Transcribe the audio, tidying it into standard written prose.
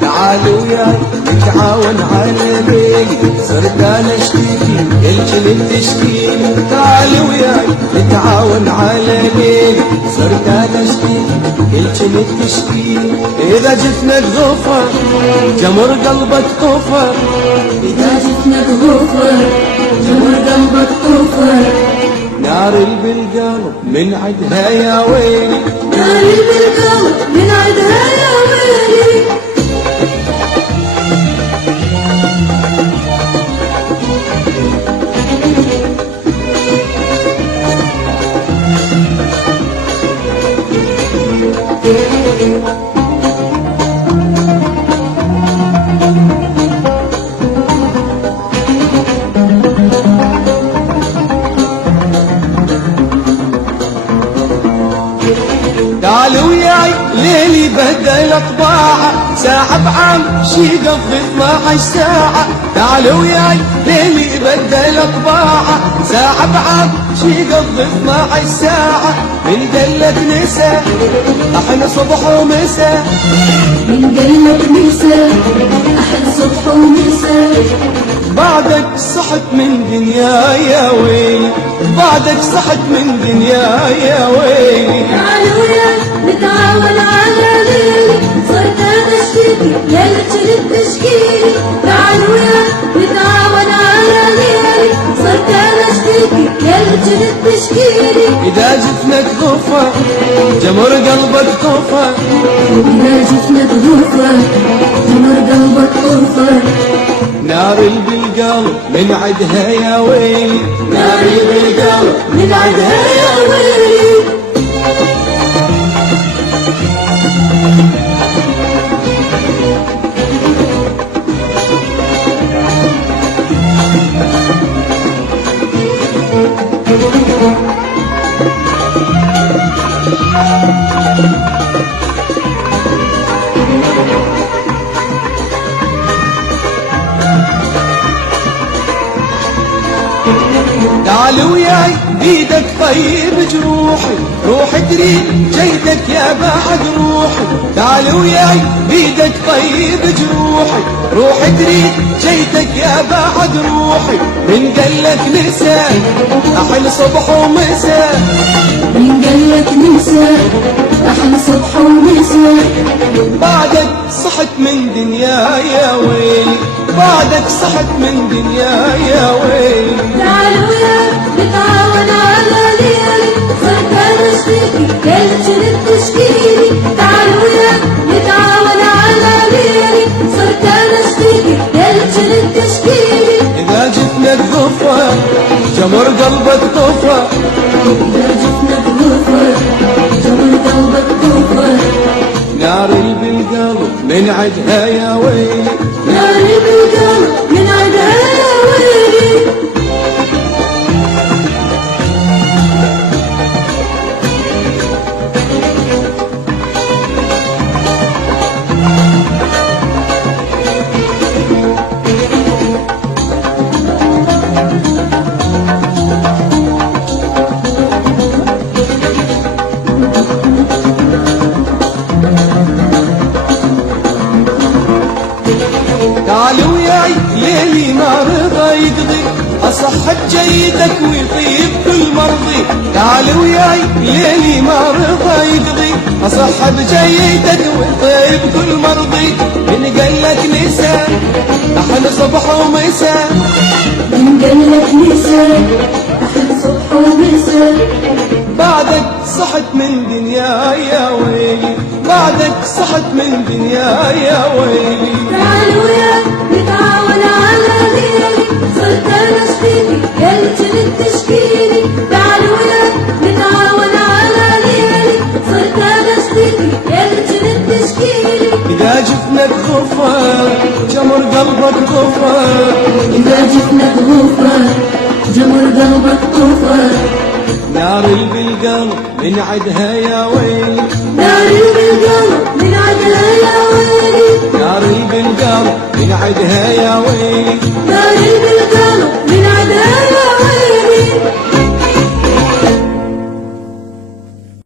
تعالوا وياي نتعاون على ليلي، صرت انا اشتكي الجنين تشكيلي. تعالوا وياي نتعاون على ليلي، صرت انا اشتكي الجنين تشكيلي. اذا جتنا تغفر جمر قلبك طفر، إذا جتنا تغفر جمر قلبك طفر. نار اللي بالقلب من عدها يا ويلي، نار اللي بالقلب من عدها يا ويلي. تعالوا وياي ليلي بدل طباعه، ساعة بعام شي قضي 12 ساعة. تعالوا وياي ليلي بدل طباعه، ساعة بعام شي قضي 12 ساعة. من قلك نسى احنا صبح ومساء، من قلبك نسى أحد صبح ومساء. بعدك صحت من دنيا يا ويلي، بعدك صحت من دنيا يا ويلي. تعالوا وياي نتعاون على ليلي، صرت انا اشتكي ليلتي للتشكيلي. تعالوا وياي نتعاون على ليلي، صرت انا اشتكي ليلتي للتشكيلي. إذا جتنا تغفر جمر قلبك طفر، إذا جتنا تغفر جمر قلبك طفر. نار اللي بالقلب من عدها يا ويلي، نار اللي بالقلب من عدها يا ويلي. تعال وياي بيدك طيب جروحي، روح تريد جيدك يا بعد روحي. تعال وياي بيدك طيب جروحي، روح تريد جيدك يا بعد روحي. من قلك نسى احل صبح ومساء، من قلك نسى أحلى صبح ومساء. بعدك صحت من دنيا يا ويلي، بعدك صحت من دنيا يا ويلي. تعالوا وياي نتعاون على ليالي، صرت انا اشتكي ليلتي للتشكيلي. تعالوا وياي نتعاون على ليالي، صرت انا اشتكي ليلتي للتشكيلي. إذا جتنا تغفر جمر قلبك طفر، إذا جتنا تغفر جمر قلبك طفر. نار اللي بالقلب من عدها يا ويلي، نار اللي بالقلب من عدها يا ويلي. تعال وياي ليلي ما رضى يقضي، أصحب جيدك ويطيب كل مرضي. تعال وياي ليلي ما رضى يقضي، أصحب جيدك ويطيب كل مرضي. من قلك نسى أحلى صبح ومساء، من قلك نسى أحلى صبح ومساء. بعدك صحت من دنيا يا ويلي، بعدك صحت من دنيا يا ويلي. تعالوا وياي نتعاون على ليالي، صرت انا اشتكي ليلتي للتشكيلي. تعالوا وياي نتعاون على ليالي، صرت انا اشتكي ليلتي للتشكيلي. إذا جفنك غفر جمر قلبك غفر، إذا جتنا تغفر جمر قلبك طفر. نار اللي بالقلب من عدها يا ويلي، نار اللي بالقلب من عدها يا ويلي. نار اللي بالقلب من عدها يا ويلي. نار اللي بالقلب من عدها يا